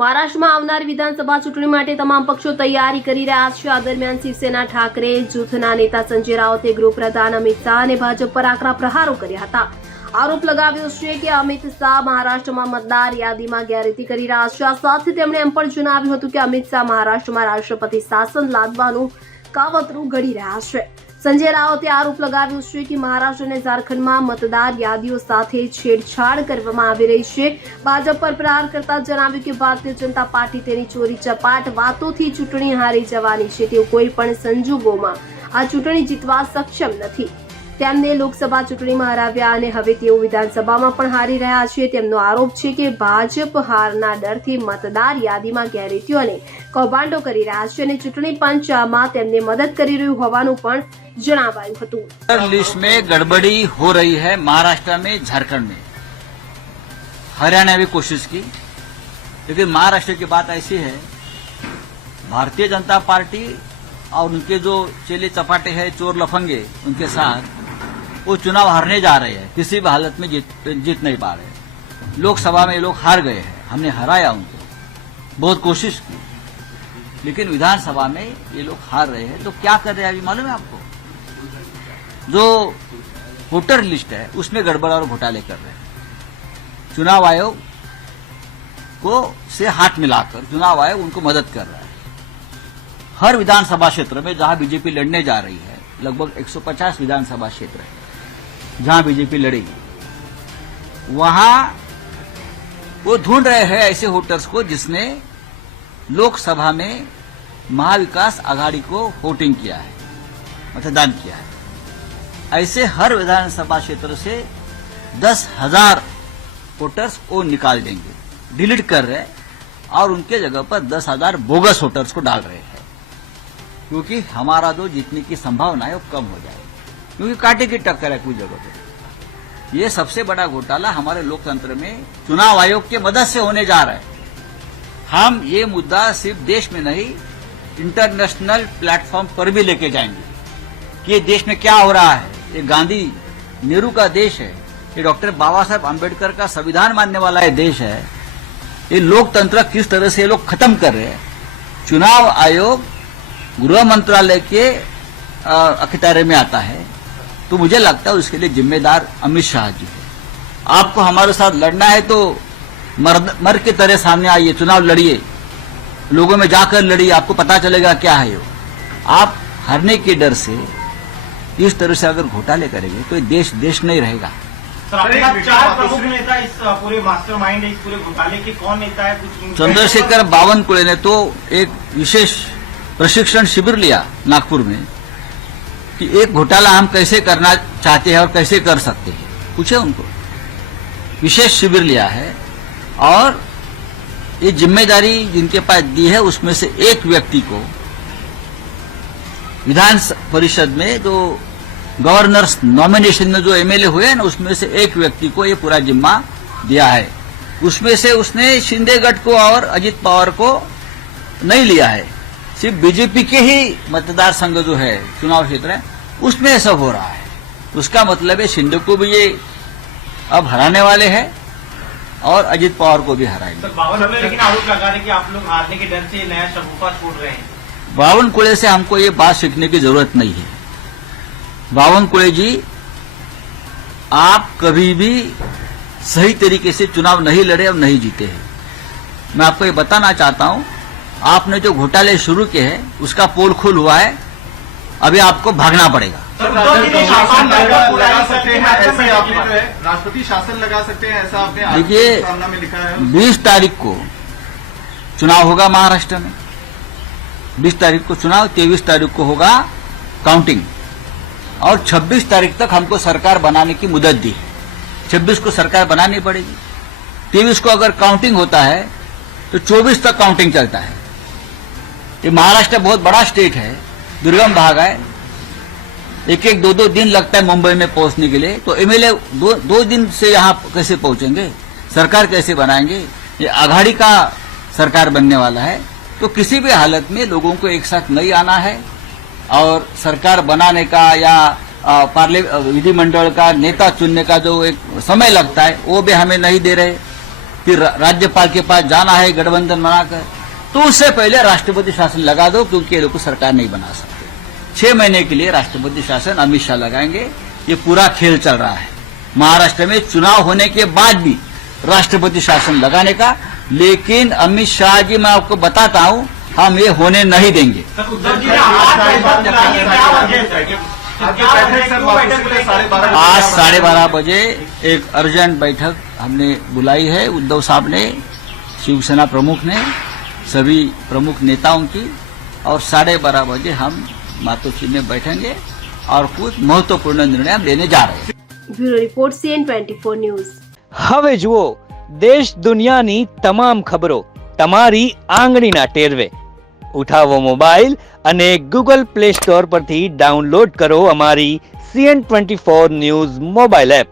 મહારાષ્ટ્રમાં આવનારી વિધાનસભા ચૂંટણી માટે તમામ પક્ષો તૈયારી કરી રહ્યા છે। આ દરમિયાન શિવસેના ઠાકરે જૂથના નેતા સંજય રાઉતે ગૃહપ્રધાન અમિત શાહ અને ભાજપ પર આકરા પ્રહારો કર્યા હતા। આરોપ લગાવ્યો છે કે અમિત શાહ મહારાષ્ટ્રમાં મતદાર યાદીમાં ગેરરીતિ કરી રહ્યા છે। આ સાથે તેમણે એમ પણ જણાવ્યું હતું કે અમિત શાહ મહારાષ્ટ્રમાં રાષ્ટ્રપતિ શાસન લાદવાનું કાવતરું ઘડી રહ્યા છે। સંજય રાઉતે આરોપ લગાવ્યો છે કે મહારાષ્ટ્ર અને ઝારખંડમાં મતદાર યાદીઓ સાથે છેડછાડ કરવામાં આવી રહી છે। ભાજપ પર પ્રહાર કરતા જણાવ્યું કે ભારતીય જનતા પાર્ટી તેની ચોરી ચપાટ વાતોથી ચૂંટણી હારી જવાની છે। તેઓ કોઈ પણ સંજોગોમાં આ ચૂંટણી જીતવા સક્ષમ નથી। તેમને લોકસભા ચૂંટણીમાં હરાવ્યા અને હવે તેઓ વિધાનસભામાં પણ હારી રહ્યા છે। તેમનો આરોપ છે કે ભાજપ હારના ડરથી મતદાર યાદીમાં ગેરરીતિઓ અને કૌભાંડો કરી રહ્યા છે અને ચૂંટણી પંચ આમાં તેમને મદદ કરી રહ્યું હોવાનું પણ જણાવાયું હતું। लिस्ट में गड़बड़ी हो रही है महाराष्ट्र में, झारखंड में, हरियाणा में भी कोशिश की, लेकिन महाराष्ट्र की बात ऐसी है, भारतीय जनता पार्टी और उनके जो चेले चपाटे हैं चोर लफंगे उनके साथ वो चुनाव हारने जा रहे हैं। किसी भी हालत में जीत नहीं पा रहे। लोकसभा में ये लोग हार गए हैं, हमने हराया उनको, बहुत कोशिश की, लेकिन विधानसभा में ये लोग हार रहे हैं। तो क्या कर रहे हैं अभी मालूम है आपको? जो वोटर लिस्ट है उसमें गड़बड़ और घोटाले कर रहे हैं। चुनाव आयोग को से हाथ मिलाकर चुनाव आयोग उनको मदद कर रहा है। हर विधानसभा क्षेत्र में जहां बीजेपी लड़ने जा रही है, लगभग 150 विधानसभा क्षेत्र है जहां बीजेपी लड़ेगी, वहां वो ढूंढ रहे हैं ऐसे वोटर्स को जिसने लोकसभा में महाविकास आघाड़ी को वोटिंग किया है, मतदान किया है। ऐसे हर विधानसभा क्षेत्र से 10,000 वोटर्स वो निकाल देंगे, डिलीट कर रहे हैं और उनके जगह पर 10,000 बोगस वोटर्स को डाल रहे हैं, क्योंकि हमारा जो जीतने की संभावना है वो कम हो जाए, क्योंकि कांटे की टक्कर है कुछ जगह पे। ये सबसे बड़ा घोटाला हमारे लोकतंत्र में चुनाव आयोग की मदद से होने जा रहा है। हम ये मुद्दा सिर्फ देश में नहीं, इंटरनेशनल प्लेटफॉर्म पर भी लेके जाएंगे कि ये देश में क्या हो रहा है। ये गांधी नेहरू का देश है, ये डॉक्टर बाबा साहब आम्बेडकर का संविधान मानने वाला ये देश है। ये लोकतंत्र किस तरह से ये लोग खत्म कर रहे हैं। चुनाव आयोग गृह मंत्रालय के अखत्यार में आता है, तो मुझे लगता है उसके लिए जिम्मेदार अमित शाह जी है। आपको हमारे साथ लड़ना है तो मर्द की तरह सामने आइए, चुनाव लड़िए, लोगों में जाकर लड़िए, आपको पता चलेगा क्या है वो। आप हारने के डर से इस तरह से अगर घोटाले करेंगे तो ये देश नहीं रहेगा। चार प्रमुख नेता इस पूरे मास्टरमाइंड इस पूरे घोटाले के कौन नेता है? कुछ चंद्रशेखर बावनकुळे ने तो एक विशेष प्रशिक्षण शिविर लिया नागपुर में कि एक घोटाला हम कैसे करना चाहते हैं और कैसे कर सकते हैं, पूछे उनको। विशेष शिविर लिया है और ये जिम्मेदारी जिनके पास दी है उसमें से एक व्यक्ति को विधान परिषद में जो गवर्नर्स नॉमिनेशन में जो एमएलए हुए हैं ना, उसमें से एक व्यक्ति को ये पूरा जिम्मा दिया है। उसमें से उसने शिंदे गढ़ को और अजित पवार को नहीं लिया है, सिर्फ बीजेपी के ही मतदार संघ जो है चुनाव क्षेत्र है उसमें सब हो रहा है। उसका मतलब है शिंदे को भी ये अब हराने वाले हैं और अजित पवार को भी हराएंगे। लेकिन आरोप लगा रहे कि आप लोग हारने के डर से नया शगुफा छोड़ रहे हैं। बावनकुळे से हमको ये बात सीखने की जरूरत नहीं है। बावनकुळे जी, आप कभी भी सही तरीके से चुनाव नहीं लड़े और नहीं जीते हैं। मैं आपको ये बताना चाहता हूं, आपने जो घोटाले शुरू किए हैं उसका पोल खुल हुआ है, अभी आपको भागना पड़ेगा। राष्ट्रपति शासन लगा सकते हैं ऐसा आपने देखिए, सामना में लिखा है। 20 तारीख को चुनाव होगा महाराष्ट्र में, 20 तारीख को चुनाव, 23 तारीख को होगा काउंटिंग और 26 तारीख तक हमको सरकार बनाने की मुदत दी है। 26 को सरकार बनानी पड़ेगी, 23 को अगर काउंटिंग होता है तो 24 तक काउंटिंग चलता है। ये महाराष्ट्र बहुत बड़ा स्टेट है, दुर्गम भाग है, एक 2 दिन लगता है मुंबई में पहुंचने के लिए। तो एमएलए दो दिन से यहाँ कैसे पहुंचेंगे, सरकार कैसे बनाएंगे? ये आघाड़ी का सरकार बनने वाला है, तो किसी भी हालत में लोगों को एक साथ नहीं आना है और सरकार बनाने का या विधिमंडल का नेता चुनने का जो एक समय लगता है वो भी हमें नहीं दे रहे। फिर राज्यपाल के पास जाना है गठबंधन बनाकर, तो उससे पहले राष्ट्रपति शासन लगा दो, क्योंकि ये लोग सरकार नहीं बना सकते। 6 महीने के लिए राष्ट्रपति शासन अमित शाह लगाएंगे। ये पूरा खेल चल रहा है महाराष्ट्र में चुनाव होने के बाद भी राष्ट्रपति शासन लगाने का। लेकिन अमित शाह जी, मैं आपको बताता हूं, हम ये होने नहीं देंगे। उद्धव जी ने आज आज 12:30 बजे एक अर्जेंट बैठक हमने बुलाई है। उद्धव साहब ने, शिवसेना प्रमुख ने, सभी प्रमुख नेताओं की, और 12:30 बजे हम मातोश्री में बैठेंगे और कुछ महत्वपूर्ण निर्णय हम लेने जा रहे हैं। Bureau report CN24 news. હવે જુઓ દેશ દુનિયાની તમામ ખબરો તમારી આંગળીના ટેરવે। ઉઠાવો મોબાઈલ અને ગૂગલ પ્લે સ્ટોર પરથી ડાઉનલોડ કરો અમારી CN24 ન્યૂઝ મોબાઈલ એપ।